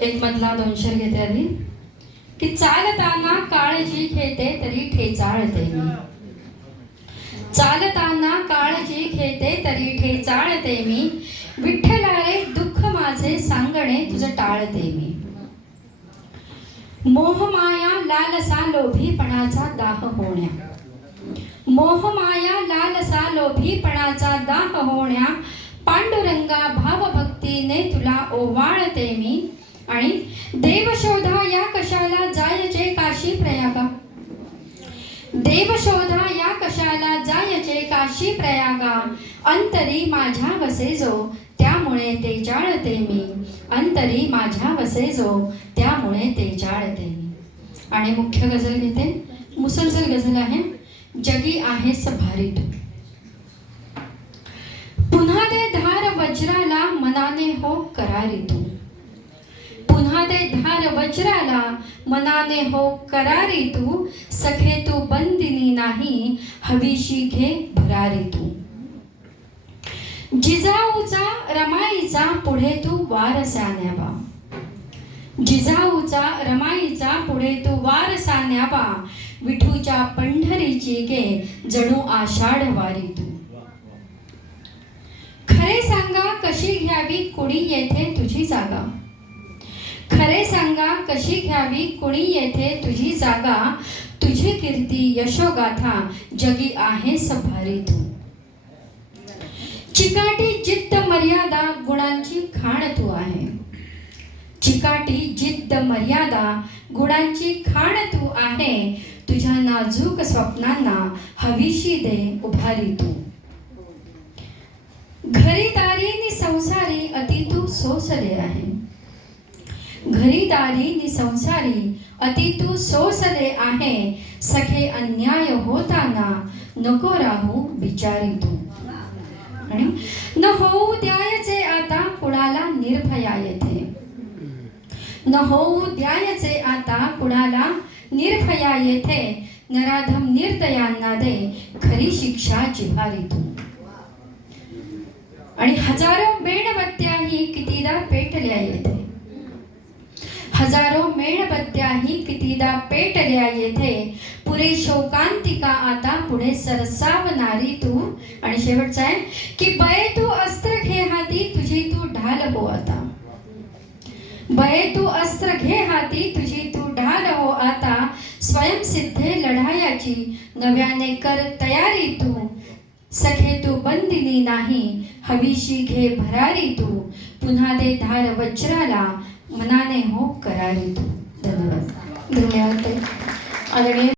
एक मधला दोन शेर घेते आधी की चालताना काळजी घेते तरी ठेचाळते मी. चालताना काळजी घेते तरी ठेचाळते मी. विठ्ठला रे दुःख माझे सांगणे तुझं टाळते मी. मोहमाया लालसा लोभीपणाचा दाह होण्या. मोहमाया लालसा लोभीपणाचा दाह होण्या. पांडुरंगा भावभक्तीने तुला ओवाळते मी. आणि देवशोधा या कशाला जायचे काशी प्रयागा. देवशोधा या कशाला जायचे काशी प्रयागा. अंतरी माझ्या वसे जो त्यामुळे ते जाळते मी. अंतरी माझ्या वसे जो त्यामुळे ते जाळते मी. आणि मुख्य गझल घेते, मुसलसल गझल आहे. जगी आहेस भारी तू. पुन्हा दे धार वज्राला मनाने हो करारी तू. पुन्हा दे धार वज्राला मनाने हो करारी तू. सखे तू बंदिनी नाही हवीशी घे भरारी तू. जिजाऊचा रमाईचा पुढे तू वारसा न्यावा. जिजाऊचा रमाईचा पुढे तू वारसा न्यावा. विठूच्या पंढरीची गे जणू आषाढ वारी तू. खरे सांगा कशी घ्यावी कुणी येथे तुझी जागा. खरे सांगा कशी घ्यावी कुणी येथे तुझी जागा. तुझी कीर्ती यशोगाथा जगी आहेस भारी तू. चिकाटी जिद्द मर्यादा गुणांची खाण तू आहे. चिकाटी जिद्द मर्यादा गुणांची खाण तू आहे. तुझ्या नाजूक स्वप्नांना हवीशी दे उभारी तू. घरी दारी नि संसारी अति तू सोसले आहे. घरी दारी नि संसारी अति तू सोसले आहे. सखे अन्याय होताना नको राहू बिचारी तू. आणि न होऊ द्यायचे आता कुणाला निर्भया येथे. न होऊ द्यायचे आता कुणाला निर्भया येथे. नराधम निर्दयांना दे खरी शिक्षा जिव्हारी तू. आणि हजारो मेणबत्त्याही कितीदा पेटल्या येथे. हजारो मेणबत्त्याही कितीदा पेटल्या येथे. पुरे शोकांतिका आता पुढे सरसावणारी तू. आणि शेवटचा आहे की बये तू अस्त्र घे हाती तुझी तू ढाल हो आता. बये तू अस्त्र घे हाती तुझी तू ढाल हो आता. स्वयंसिद्धे लढायाची नव्याने कर तयारी तू. सखे तू बंदिनी नाही हवीशी घे भरारी तू. पुन्हा दे धार वज्राला मनाने हो करारी तू. धन्यवाद. धन्यवाद. आदरणीय